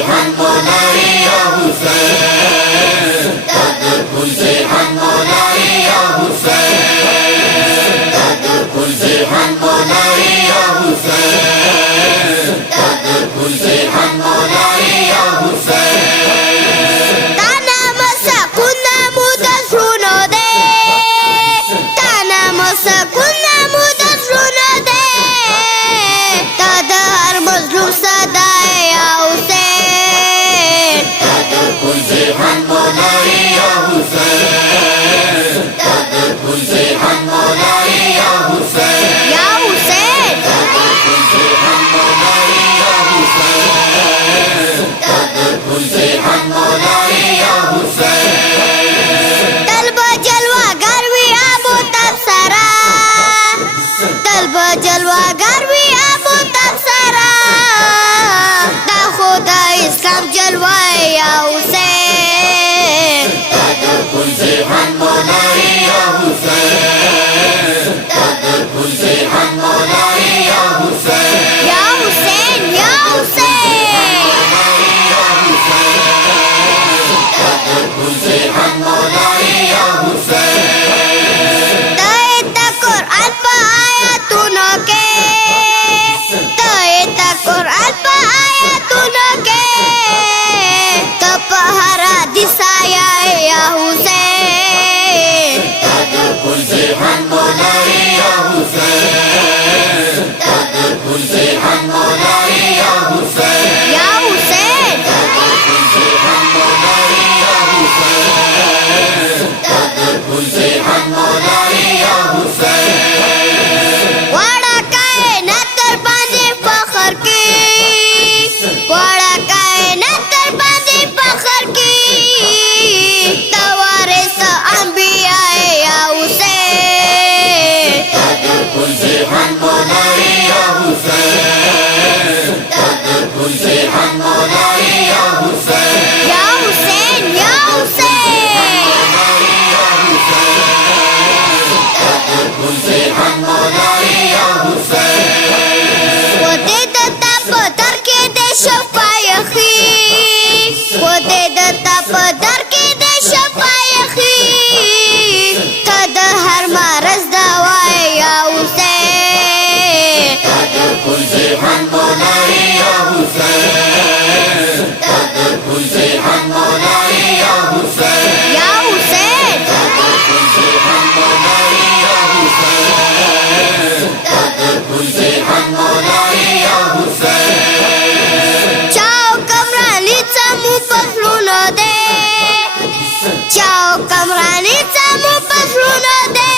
جهان مولای یا حسین در کل جهان مولای یا حسین در کل جهان مولای یا حسین در کل جهان مولای یا حسین تانا مسکون نمود شونو ده تانا مسکون نمود شونو ده تا ده هر مظلوم صدای یا حسین در کل جهان مولای یا حسین در کل جهان مولای یا حسین یا حسین در کل جهان مولای یا حسین در کل جهان مولای یا حسین طلب جلوه‌گر وی ابو تبصره طلب جلوه‌گر وی ابو تبصره دا خدا اسلام جلوه یا حسین در کل جهان مولای یا حسین در کل جهان مولای یا حسین یا حسین یا حسین در کل جهان مولای یا حسین تا قرآن په آیاتونو کې تا قرآن په آیاتونو کې ته په هر حدیث آیا یا حسین در کل جهان مولای یا حسین در کل جهان مولای یا حسین یا حسین در کل جهان مولای یا حسین در کل جهان مولای یا حسین وړه کائنات تر باندې فخر کی وړه کائنات تر باندې فخر کی ته وارث انبیاء یا حسین در کل جهان مولای یا حسین در کل جهان مولای یا حسین یا حسین یا حسین در کل جهان مولای یا حسین و دې د تا په در کې د شفایخي و دې د تا په در کې د شفایخي ته د هر مرض دوا یا حسین در کل جهان مولای یا حسین در کل جهان مولای یا حسین یا حسین در کل جهان مولای یا حسین در کل جهان مولای یا حسین چاو کمرانی څمو پخلونو ده چاو کمرانی څمو پخلونو ده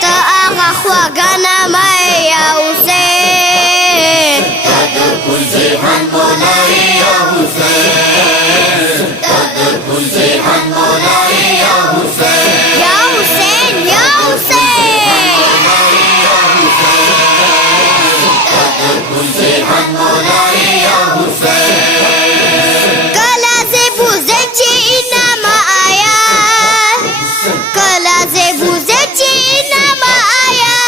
ته هغه خواږه مې یا حسین در کل جهان مولای یا حسین در کل جهان مولای یا حسین یا حسین یا حسین در کل جهان مولای یا حسین کلا سے بوزه چې انعام آیا کلا سے بوزه چې انعام آیا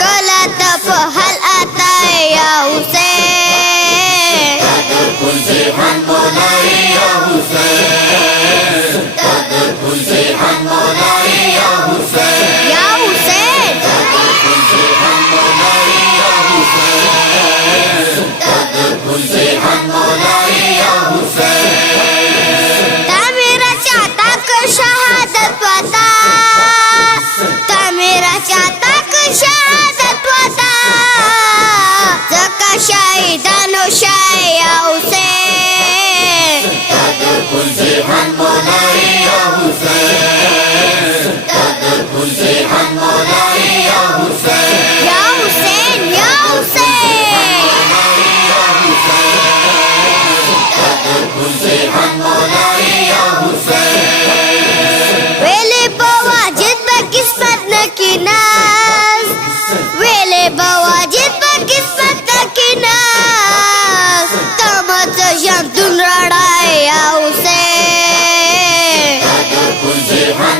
کلا ته په حل آتا یا حسین در کل جهان مولای یا حسین در کل جهان مولای یا حسین یا حسین در کل جهان مولای یا حسین در کل جهان مولای یا حسین تا میرا چاہتا کہ شہادت پتا تا میرا چاہتا کہ شہادت پتا زکا شاہدانو شاہ یا حسین در کل جهان مولای یا حسین در کل جهان مولای یا حسین یا حسین یا حسین در کل جهان مولای یا حسین ویلے بواجد با قسمت نکیناز ویلے بواجد با قسمت نکیناز تمت جان تن رڑا یا حسین در کل جهان